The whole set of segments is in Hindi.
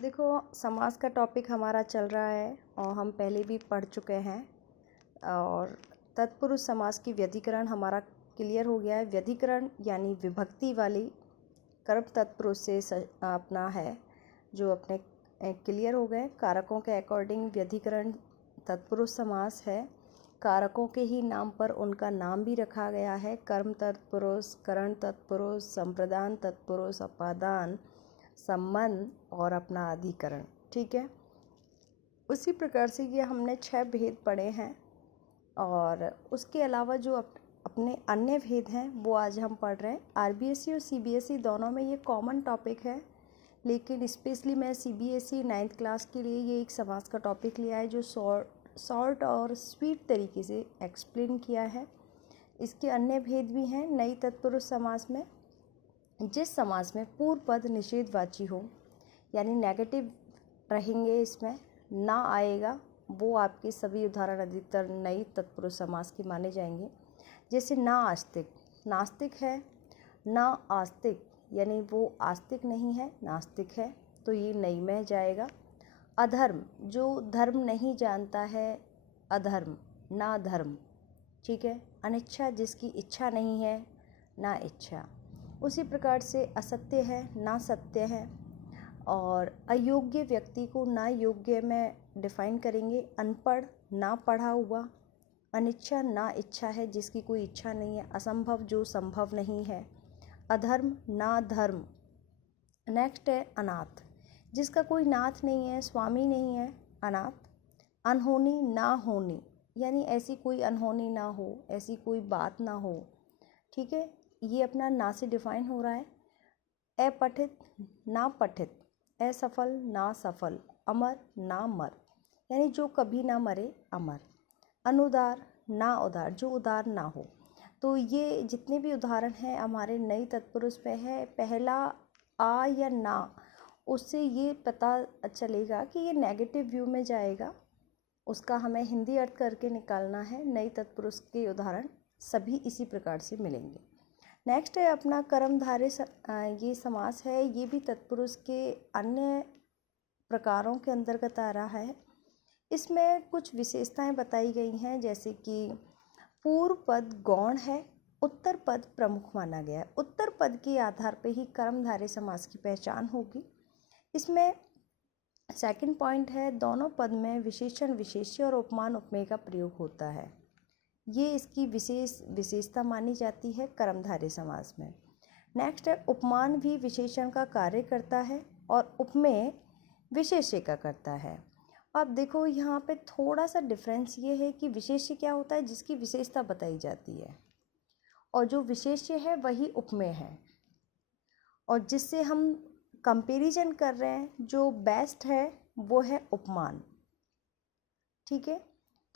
देखो, समास का टॉपिक हमारा चल रहा है और हम पहले भी पढ़ चुके हैं। और तत्पुरुष समास की व्यधिकरण हमारा क्लियर हो गया है। व्यधिकरण यानी विभक्ति वाली कर्म तत्पुरुष से अपना है जो अपने क्लियर हो गए। कारकों के अकॉर्डिंग व्यधिकरण तत्पुरुष समास है। कारकों के ही नाम पर उनका नाम भी रखा गया है। कर्म तत्पुरुष, करण तत्पुरुष, संप्रदान तत्पुरुष, अपादान, संबंध और अपना अधिकरण। ठीक है, उसी प्रकार से ये हमने 6 भेद पढ़े हैं और उसके अलावा जो अपने अन्य भेद हैं वो आज हम पढ़ रहे हैं। आरबीएसई और सीबीएसई दोनों में ये कॉमन टॉपिक है, लेकिन स्पेशली मैं सीबीएसई 9th क्लास के लिए ये एक समास का टॉपिक लिया है जो शॉर्ट और स्वीट तरीके से एक्सप्लेन किया है। इसके अन्य भेद भी हैं। नई तत्पुरुष समास में जिस समास में पूर्व पद निषेधवाची हो यानी नेगेटिव रहेंगे, इसमें ना आएगा, वो आपके सभी उदाहरण अधिकतर नई तत्पुरुष समास के माने जाएंगे। जैसे ना आस्तिक, नास्तिक है। ना आस्तिक यानी वो आस्तिक नहीं है, नास्तिक है, तो ये नई में जाएगा। अधर्म, जो धर्म नहीं जानता है, अधर्म, ना धर्म। ठीक है। अनिच्छा, जिसकी इच्छा नहीं है, ना इच्छा। उसी प्रकार से असत्य है, ना सत्य है। और अयोग्य व्यक्ति को ना योग्य में डिफाइन करेंगे। अनपढ़, ना पढ़ा हुआ। अनिच्छा, ना इच्छा है, जिसकी कोई इच्छा नहीं है। असंभव, जो संभव नहीं है। अधर्म, ना धर्म। नेक्स्ट है अनाथ, जिसका कोई नाथ नहीं है, स्वामी नहीं है, अनाथ। अनहोनी, ना होनी, यानी ऐसी कोई अनहोनी ना हो, ऐसी कोई बात ना हो। ठीक है, ये अपना ना से डिफाइन हो रहा है। अपठित, ना पठित। असफल, ना सफल। अमर, ना मर, यानी जो कभी ना मरे, अमर। अनुदार, ना उदार, जो उदार ना हो। तो ये जितने भी उदाहरण हैं हमारे नई तत्पुरुष पे है। पहला आ या ना, उससे ये पता चलेगा कि ये नेगेटिव व्यू में जाएगा, उसका हमें हिंदी अर्थ करके निकालना है। नई तत्पुरुष के उदाहरण सभी इसी प्रकार से मिलेंगे। नेक्स्ट है अपना कर्मधारय ये समास है। ये भी तत्पुरुष के अन्य प्रकारों के अंतर्गत आ रहा है। इसमें कुछ विशेषताएं बताई गई हैं, जैसे कि पूर्व पद गौण है, उत्तर पद प्रमुख माना गया है। उत्तर पद के आधार पर ही कर्मधारय समास की पहचान होगी। इसमें सेकंड पॉइंट है, दोनों पद में विशेषण, विशेष्य और उपमान, उपमेय का प्रयोग होता है। ये इसकी विशेषता मानी जाती है कर्मधारय समास में। नेक्स्ट है उपमान भी विशेषण का कार्य करता है और उपमेय विशेष्य का करता है। अब देखो यहाँ पे थोड़ा सा डिफरेंस ये है कि विशेष्य क्या होता है, जिसकी विशेषता बताई जाती है, और जो विशेष्य है वही उपमेय है, और जिससे हम कंपैरिजन कर रहे हैं जो बेस्ट है वो है उपमान। ठीक है,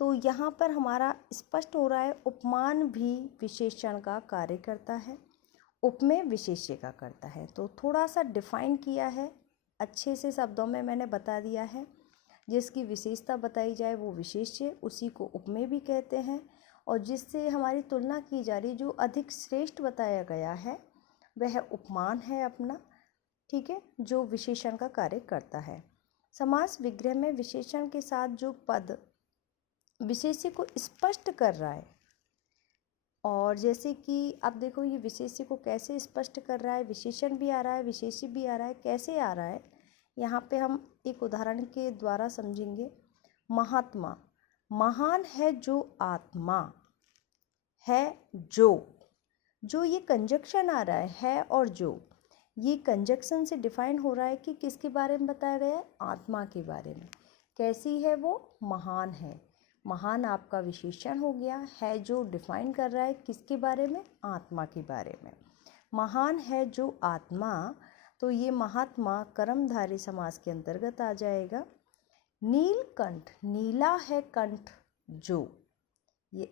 तो यहाँ पर हमारा स्पष्ट हो रहा है उपमान भी विशेषण का कार्य करता है, उपमेय विशेष्य का करता है। तो थोड़ा सा डिफाइन किया है, अच्छे से शब्दों में मैंने बता दिया है। जिसकी विशेषता बताई जाए वो विशेष्य, उसी को उपमेय भी कहते हैं, और जिससे हमारी तुलना की जा रही, जो अधिक श्रेष्ठ बताया गया है वह उपमान है अपना। ठीक है, जो विशेषण का कार्य करता है। समास विग्रह में विशेषण के साथ जो पद विशेष्य को स्पष्ट कर रहा है, और जैसे कि अब देखो ये विशेष्य को कैसे स्पष्ट कर रहा है, विशेषण भी आ रहा है, विशेष्य भी आ रहा है, कैसे आ रहा है, यहाँ पे हम एक उदाहरण के द्वारा समझेंगे। महात्मा, महान है जो आत्मा है, जो ये कंजक्शन आ रहा है और जो, ये कंजक्शन से डिफाइन हो रहा है कि किसके बारे में बताया गया है, आत्मा के बारे में। कैसी है वो, महान है। महान आपका विशेषण हो गया है, जो डिफाइन कर रहा है किसके बारे में, आत्मा के बारे में। महान है जो आत्मा, तो ये महात्मा कर्मधारय समास के अंतर्गत आ जाएगा। नीलकंठ, नीला है कंठ जो, ये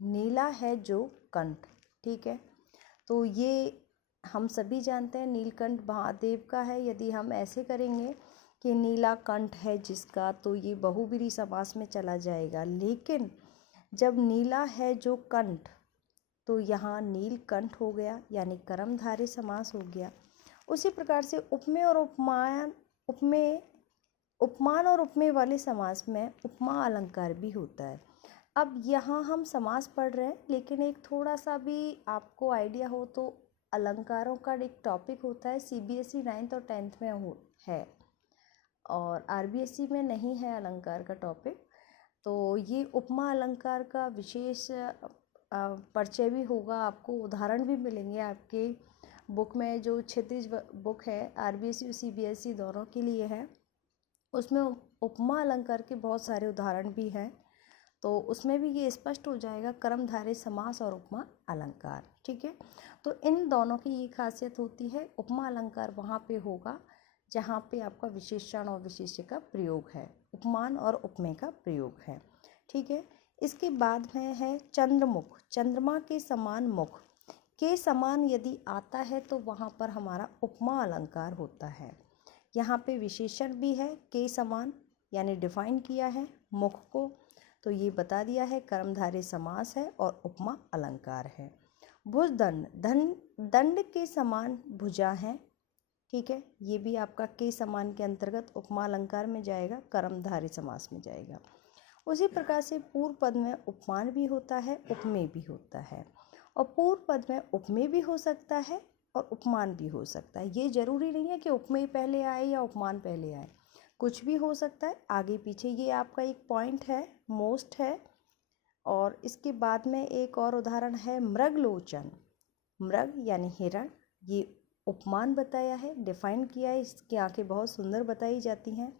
नीला है जो कंठ। ठीक है, तो ये हम सभी जानते हैं नीलकंठ महादेव का है। यदि हम ऐसे करेंगे कि नीला कंठ है जिसका, तो ये बहुब्रीहि समास में चला जाएगा। लेकिन जब नीला है जो कंठ, तो यहाँ नीलकंठ हो गया, यानी कर्मधारय समास हो गया। उसी प्रकार से उपमेय और उपमेय, उपमान और उपमेय वाले समास में उपमा अलंकार भी होता है। अब यहाँ हम समास पढ़ रहे हैं, लेकिन एक थोड़ा सा भी आपको आइडिया हो तो अलंकारों का एक टॉपिक होता है, CBSE 9th और 10th में है और RBSE में नहीं है अलंकार का टॉपिक। तो ये उपमा अलंकार का विशेष परिचय भी होगा, आपको उदाहरण भी मिलेंगे आपके बुक में, जो क्षितिज बुक है RBSE और CBSE दोनों के लिए है, उसमें उपमा अलंकार के बहुत सारे उदाहरण भी हैं। तो उसमें भी ये स्पष्ट हो जाएगा कर्मधारय समास और उपमा अलंकार। ठीक है, तो इन दोनों की ये खासियत होती है, उपमा अलंकार वहाँ पे होगा जहाँ पे आपका विशेषण और विशेष्य का प्रयोग है, उपमान और उपमेय का प्रयोग है। ठीक है, इसके बाद में है चंद्रमुख, चंद्रमा के समान मुख के समान यदि आता है तो वहाँ पर हमारा उपमा अलंकार होता है। यहाँ पे विशेषण भी है के समान, यानी डिफाइन किया है मुख को, तो ये बता दिया है कर्मधारय समास है और उपमा अलंकार है। भुजदंड, दंड के समान भुजा है। ठीक है, ये भी आपका के समान के अंतर्गत उपमा अलंकार में जाएगा, कर्मधारय समास में जाएगा। उसी प्रकार से पूर्व पद में उपमान भी होता है, उपमेय भी होता है, और पूर्व पद में उपमेय भी हो सकता है और उपमान भी हो सकता है। ये जरूरी नहीं है कि उपमेय पहले आए या उपमान पहले आए, कुछ भी हो सकता है आगे पीछे। ये आपका एक पॉइंट है, मोस्ट है। और इसके बाद में एक और उदाहरण है मृगलोचन, मृग यानी हिरण, ये उपमान बताया है, डिफाइन किया है, इसकी आंखें बहुत सुंदर बताई जाती हैं।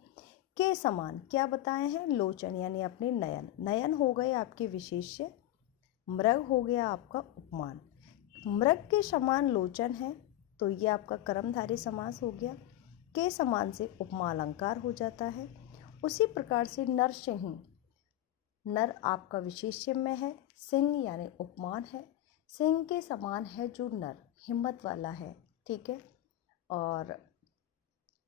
के समान क्या बताए हैं, लोचन यानी अपने नयन, नयन हो गए आपके विशेष्य, मृग हो गया आपका उपमान। मृग के समान लोचन है तो ये आपका कर्मधारय समास हो गया, के समान से उपमा अलंकार हो जाता है। उसी प्रकार से नरसिंह, नर आपका विशेष्य में है, सिंह यानी उपमान है, सिंह के समान है जो नर हिम्मत वाला है। ठीक है, और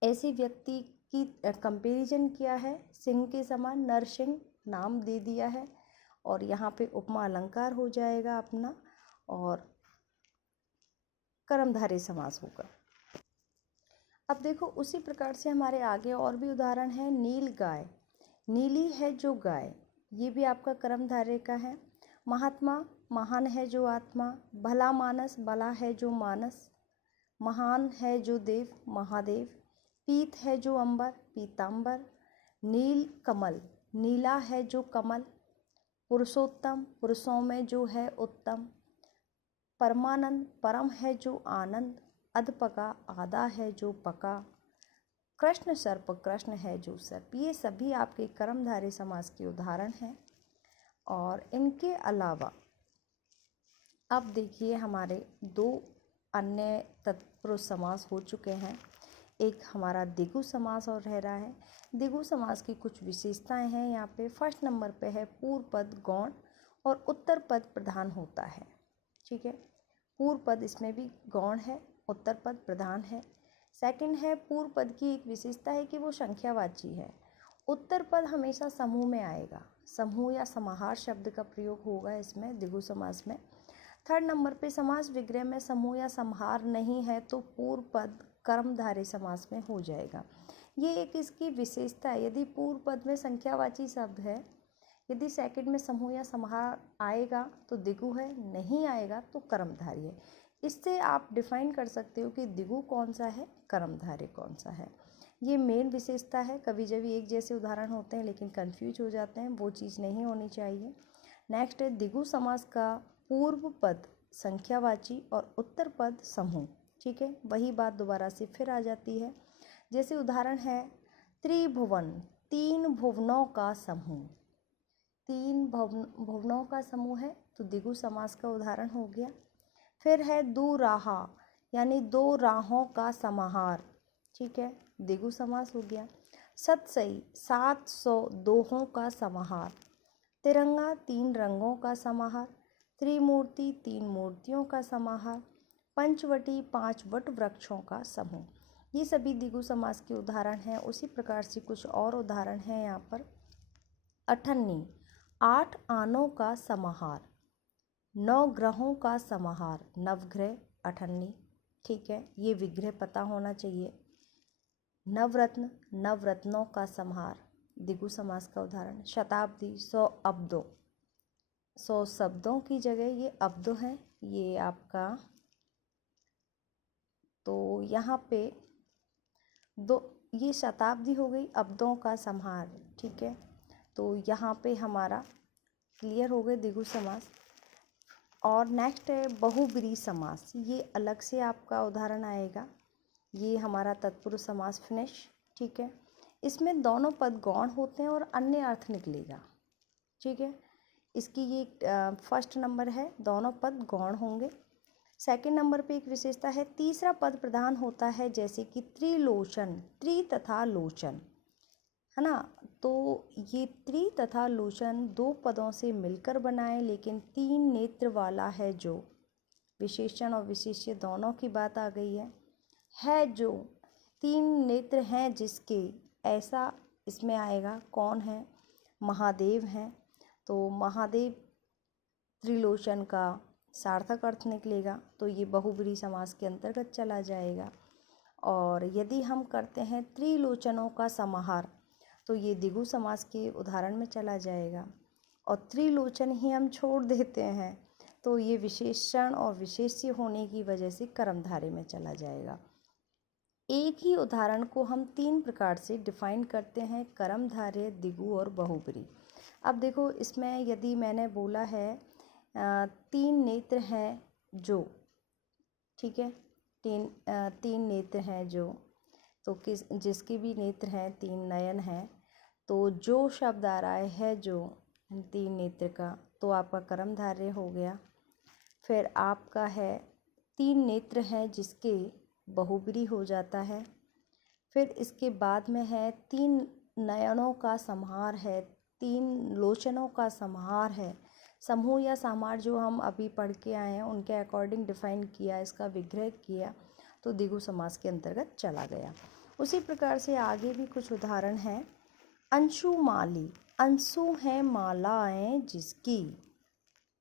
ऐसे व्यक्ति की कंपैरिजन किया है, सिंह के समान नरसिंह नाम दे दिया है, और यहाँ पे उपमा अलंकार हो जाएगा अपना, और कर्मधारय समास होगा। अब देखो उसी प्रकार से हमारे आगे और भी उदाहरण है। नील गाय, नीली है जो गाय, ये भी आपका कर्मधारय का है। महात्मा, महान है जो आत्मा, भला मानस, भला है जो मानस, महान है जो देव, महादेव, पीत है जो अंबर, पीतांबर, नील कमल, नीला है जो कमल, पुरुषोत्तम, पुरुषों में जो है उत्तम, परमानंद, परम है जो आनंद, अधपका, आधा है जो पका, कृष्ण सर्प, कृष्ण है जो सर्प। ये सभी आपके कर्मधारय समास के उदाहरण हैं। और इनके अलावा अब देखिए हमारे दो अन्य तत्पुरुष समास हो चुके हैं, एक हमारा द्विगु समास और रह रहा है। द्विगु समास की कुछ विशेषताएं हैं यहाँ पे। फर्स्ट नंबर पे है पूर्व पद गौण और उत्तर पद प्रधान होता है। ठीक है, पूर्व पद इसमें भी गौण है, उत्तर पद प्रधान है। सेकंड है पूर्व पद की एक विशेषता है कि वो संख्यावाची है, उत्तर पद हमेशा समूह में आएगा, समूह या समाहार शब्द का प्रयोग होगा इसमें द्विगु समास में। थर्ड नंबर पे समास विग्रह में समूह या समाहार नहीं है तो पूर्व पद कर्मधारय समास में हो जाएगा। ये एक इसकी विशेषता है। यदि पूर्व पद में संख्यावाची शब्द है, यदि सेकंड में समूह या समाहार आएगा तो द्विगु है, नहीं आएगा तो कर्मधारय है। इससे आप डिफाइन कर सकते हो कि द्विगु कौन सा है, कर्मधारय कौन सा है। ये मेन विशेषता है। कभी जब एक जैसे उदाहरण होते हैं लेकिन कंफ्यूज हो जाते हैं, वो चीज़ नहीं होनी चाहिए। नेक्स्ट है द्विगु समास का पूर्व पद संख्यावाची और उत्तर पद समूह। ठीक है, वही बात दोबारा से फिर आ जाती है। जैसे उदाहरण है त्रिभुवन, तीन भुवनों का समूह, तीन भुवनों का समूह है तो द्विगु समास का उदाहरण हो गया। फिर है दुराहा, यानी दो राहों का समाहार। ठीक है, द्विगु समास हो गया। सतसई, 700 दोहों का समाहार। तिरंगा, 3 रंगों का समाहार। त्रिमूर्ति, 3 मूर्तियों का समाहार। पंचवटी, 5 वट वृक्षों का समूह। ये सभी द्विगु समास के उदाहरण हैं। उसी प्रकार से कुछ और उदाहरण हैं यहाँ पर। अठन्नी, 8 आनों का समाहार। 9 ग्रहों का समाहार, नवग्रह अठन्नी। ठीक है, ये विग्रह पता होना चाहिए। नवरत्न, नवरत्नों का समाहार, द्विगु समास का उदाहरण। शताब्दी, 100 अब्दों, 100 शब्दों की जगह ये अब्दों हैं ये आपका। तो यहाँ पे दो, ये शताब्दी हो गई, अब्दों का समाहार, ठीक है। तो यहाँ पे हमारा क्लियर हो गए द्विगु समास। और नेक्स्ट है बहुब्रीहि समास, ये अलग से आपका उदाहरण आएगा। ये हमारा तत्पुरुष समास फिनिश, ठीक है। इसमें दोनों पद गौण होते हैं और अन्य अर्थ निकलेगा, ठीक है। इसकी ये फर्स्ट नंबर है, दोनों पद गौण होंगे। सेकंड नंबर पे एक विशेषता है, तीसरा पद प्रधान होता है, जैसे कि त्रिलोचन, त्रि तथा लोचन, है ना। तो ये त्रि तथा लोचन दो पदों से मिलकर बनाए, लेकिन तीन नेत्र वाला है जो, विशेषण और विशेष्य दोनों की बात आ गई है जो तीन नेत्र हैं जिसके, ऐसा इसमें आएगा। कौन है? महादेव हैं। तो महादेव त्रिलोचन का सार्थक अर्थ निकलेगा, तो ये बहुब्रीहि समास के अंतर्गत चला जाएगा। और यदि हम करते हैं त्रिलोचनों का समाहार, तो ये द्विगु समास के उदाहरण में चला जाएगा। और त्रिलोचन ही हम छोड़ देते हैं तो ये विशेषण और विशेष्य होने की वजह से कर्मधारय में चला जाएगा। एक ही उदाहरण को हम तीन प्रकार से डिफाइन करते हैं, कर्मधारय, द्विगु और बहुब्रीहि। अब देखो, इसमें यदि मैंने बोला है तीन नेत्र हैं जो, ठीक है, तीन नेत्र हैं जो, तो जिसके भी नेत्र हैं, तीन नयन हैं, तो जो शब्द आ रहा है जो तीन नेत्र का, तो आपका कर्मधारय हो गया। फिर आपका है तीन नेत्र हैं जिसके, बहुब्रीहि हो जाता है। फिर इसके बाद में है तीन नयनों का समाहार है, तीन लोचनों का समाहार है। समूह या समाहार जो हम अभी पढ़ के आए हैं उनके अकॉर्डिंग डिफाइन किया, इसका विग्रह किया, तो द्विगु समास के अंतर्गत चला गया। उसी प्रकार से आगे भी कुछ उदाहरण हैं। अंशुमाली, अंशु हैं मालाएं जिसकी,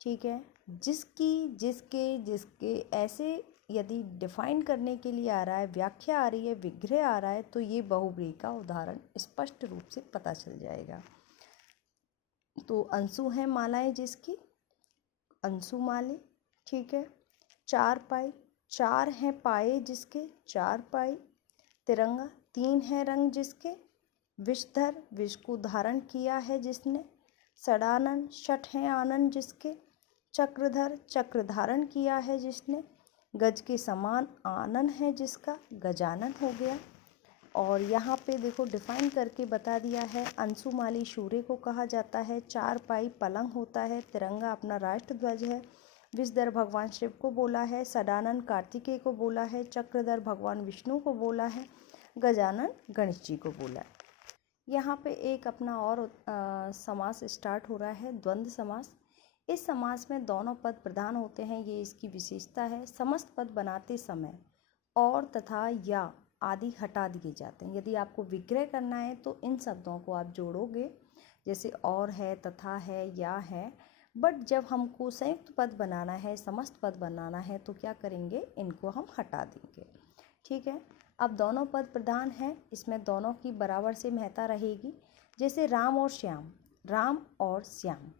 ठीक है, जिसकी, जिसके, जिसके, ऐसे यदि डिफाइन करने के लिए आ रहा है, व्याख्या आ रही है, विग्रह आ रहा है, तो ये बहुब्रीहि का उदाहरण स्पष्ट रूप से पता चल जाएगा। तो अंशु हैं मालाएं जिसकी, अंशुमाली, ठीक है। चार पाई, चार हैं पाए जिसके, चार पाई। तिरंगा, तीन हैं रंग जिसके। विषधर, विष को धारण किया है जिसने। षडानन, षट हैं आनंद जिसके। चक्रधर, चक्र धारण किया है जिसने। गज के समान आनन है जिसका, गजानन हो गया। और यहाँ पे देखो डिफाइन करके बता दिया है, अंशुमाली सूर्य को कहा जाता है, चार पाई पलंग होता है, तिरंगा अपना राष्ट्र ध्वज है, विषधर भगवान शिव को बोला है, षडानन कार्तिकेय को बोला है, चक्रधर भगवान विष्णु को बोला है, गजानन गणेश जी को बोला है। यहाँ पे एक अपना और समास स्टार्ट हो रहा है, द्वंद्व समास। इस समास में दोनों पद प्रधान होते हैं, ये इसकी विशेषता है। समस्त पद बनाते समय और तथा या आदि हटा दिए जाते हैं। यदि आपको विग्रह करना है तो इन शब्दों को आप जोड़ोगे, जैसे और है, तथा है, या है। बट जब हमको संयुक्त पद बनाना है, समस्त पद बनाना है, तो क्या करेंगे, इनको हम हटा देंगे, ठीक है। अब दोनों पद प्रधान हैं, इसमें दोनों की बराबर से महत्ता रहेगी। जैसे राम और श्याम, राम और श्याम।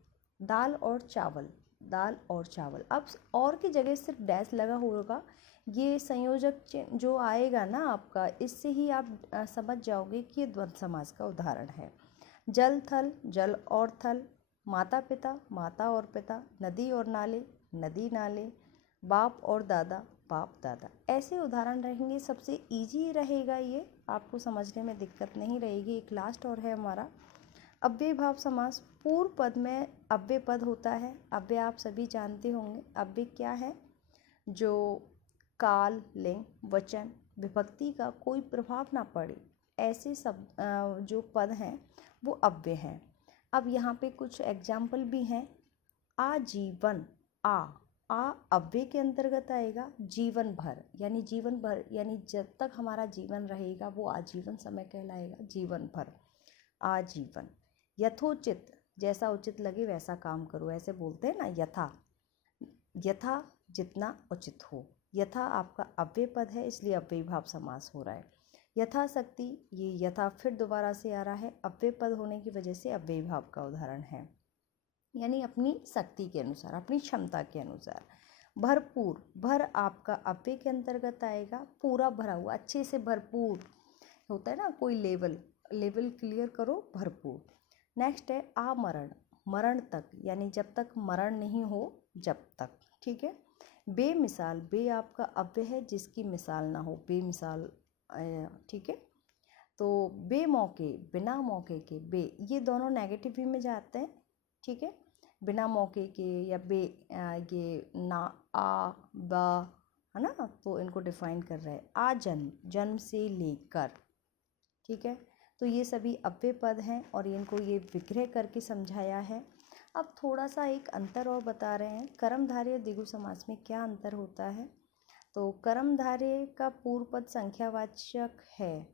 दाल और चावल, दाल और चावल। अब और की जगह सिर्फ डैश लगा होगा, ये संयोजक जो आएगा ना आपका, इससे ही आप समझ जाओगे कि ये द्वंद्व समास का उदाहरण है। जल थल, जल और थल। माता पिता, माता और पिता। नदी और नाले, नदी नाले। बाप और दादा, बाप दादा। ऐसे उदाहरण रहेंगे, सबसे इजी रहेगा ये, आपको समझने में दिक्कत नहीं रहेगी। एक लास्ट और है हमारा अव्यय भाव समास। पूर्व पद में अव्यय पद होता है। अव्यय आप सभी जानते होंगे। अव्यय क्या है? जो काल, लिंग, वचन, विभक्ति का कोई प्रभाव ना पड़े, ऐसे सब जो पद हैं वो अव्यय हैं। अब यहाँ पे कुछ एग्जाम्पल भी हैं। आजीवन, आ अव्यय के अंतर्गत आएगा। जीवन भर, यानी जीवन भर, यानी जब तक हमारा जीवन रहेगा वो आजीवन समय कहलाएगा, जीवन भर, आजीवन। यथोचित, जैसा उचित लगे वैसा काम करो, ऐसे बोलते हैं ना, यथा, यथा जितना उचित हो। यथा आपका अव्यय पद है, इसलिए अव्यय भाव समास हो रहा है। यथाशक्ति, ये यथा फिर दोबारा से आ रहा है, अव्यय पद होने की वजह से अव्ययी भाव का उदाहरण है, यानी अपनी शक्ति के अनुसार, अपनी क्षमता के अनुसार। भरपूर, भर आपका अव्यय के अंतर्गत आएगा, पूरा भरा हुआ, अच्छे से भरपूर होता है ना, कोई लेवल क्लियर करो, भरपूर। नेक्स्ट है आमरण, मरण तक, यानी जब तक मरण नहीं हो, जब तक, ठीक है। बेमिसाल, बे आपका अव्यय है जिसकी मिसाल ना हो, बेमिसाल, ठीक है। तो बेमौके, बिना मौके के, बे, ये दोनों नेगेटिव वी में जाते हैं, ठीक है। बिना मौके के या ये ना, आ, बा, है ना, तो इनको डिफाइन कर रहा है। आजन्म, जन्म से लेकर, ठीक है। तो ये सभी अव्यय पद हैं और इनको ये विग्रह करके समझाया है। अब थोड़ा सा एक अंतर और बता रहे हैं, कर्मधारय और द्विगु समास में क्या अंतर होता है। तो कर्मधारय का पूर्व पद संख्यावाचक है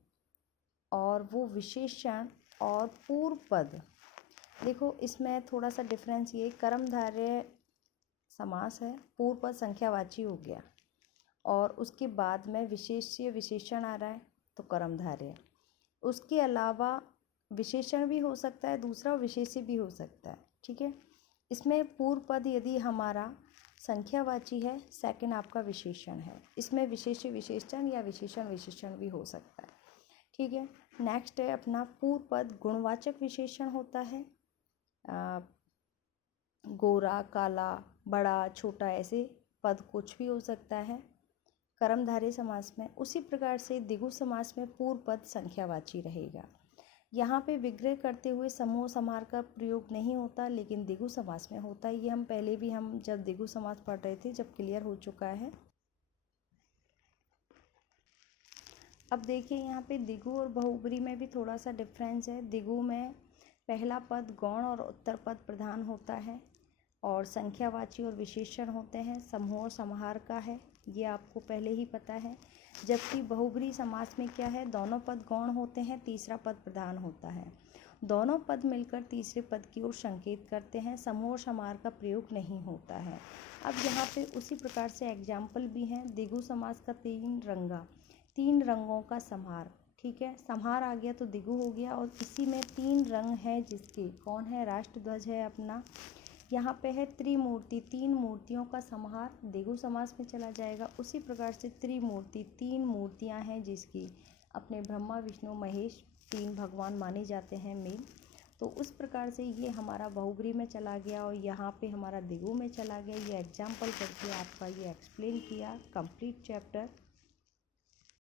और वो विशेषण और पूर्व पद, देखो इसमें थोड़ा सा डिफरेंस, ये कर्मधारय समास है, पूर्व पद संख्यावाची हो गया और उसके बाद में विशेष्य विशेषण आ रहा है, तो कर्मधारय। उसके अलावा विशेषण भी हो सकता है दूसरा, विशेष्य भी हो सकता है, ठीक है। इसमें पूर्व पद यदि हमारा संख्यावाची है, सेकंड आपका विशेषण है, इसमें विशेष्य विशेषण या विशेषण विशेषण भी हो सकता है, ठीक है। नेक्स्ट है अपना पूर्व पद गुणवाचक विशेषण होता है, गोरा, काला, बड़ा, छोटा, ऐसे पद कुछ भी हो सकता है कर्मधारय समास में। उसी प्रकार से द्विगु समास में पूर्व पद संख्यावाची रहेगा। यहाँ पे विग्रह करते हुए समूह समाहार का प्रयोग नहीं होता, लेकिन द्विगु समास में होता है। ये हम पहले भी हम जब द्विगु समास पढ़ रहे थे, जब क्लियर हो चुका है। अब देखिए यहाँ पे द्विगु और बहुब्री में भी थोड़ा सा डिफरेंस है। द्विगु में पहला पद गौण और उत्तर पद प्रधान होता है और संख्यावाची और विशेषण होते हैं, समूह और समाहार का है, ये आपको पहले ही पता है। जबकि बहुब्री समास में क्या है, दोनों पद गौण होते हैं, तीसरा पद प्रधान होता है। दोनों पद मिलकर तीसरे पद की ओर संकेत करते हैं, समूह और समाहार का प्रयोग नहीं होता है। अब यहाँ पे उसी प्रकार से एग्जाम्पल भी हैं। द्विगु समास का तीन रंगों का समाहार, ठीक है, समाहार आ गया तो द्विगु हो गया और इसी में तीन रंग है, जिसके कौन है, राष्ट्रध्वज है अपना, यहाँ पे है त्रिमूर्ति, तीन मूर्तियों का समाहार, द्विगु समास में चला जाएगा। उसी प्रकार से त्रिमूर्ति, तीन मूर्तियाँ हैं जिसकी अपने ब्रह्मा विष्णु महेश तीन भगवान माने जाते हैं मेन। तो उस प्रकार से ये हमारा बहुब्री में चला गया और यहाँ पे हमारा द्विगु में चला गया। ये एग्जाम्पल करके आपका ये एक्सप्लेन किया कंप्लीट चैप्टर।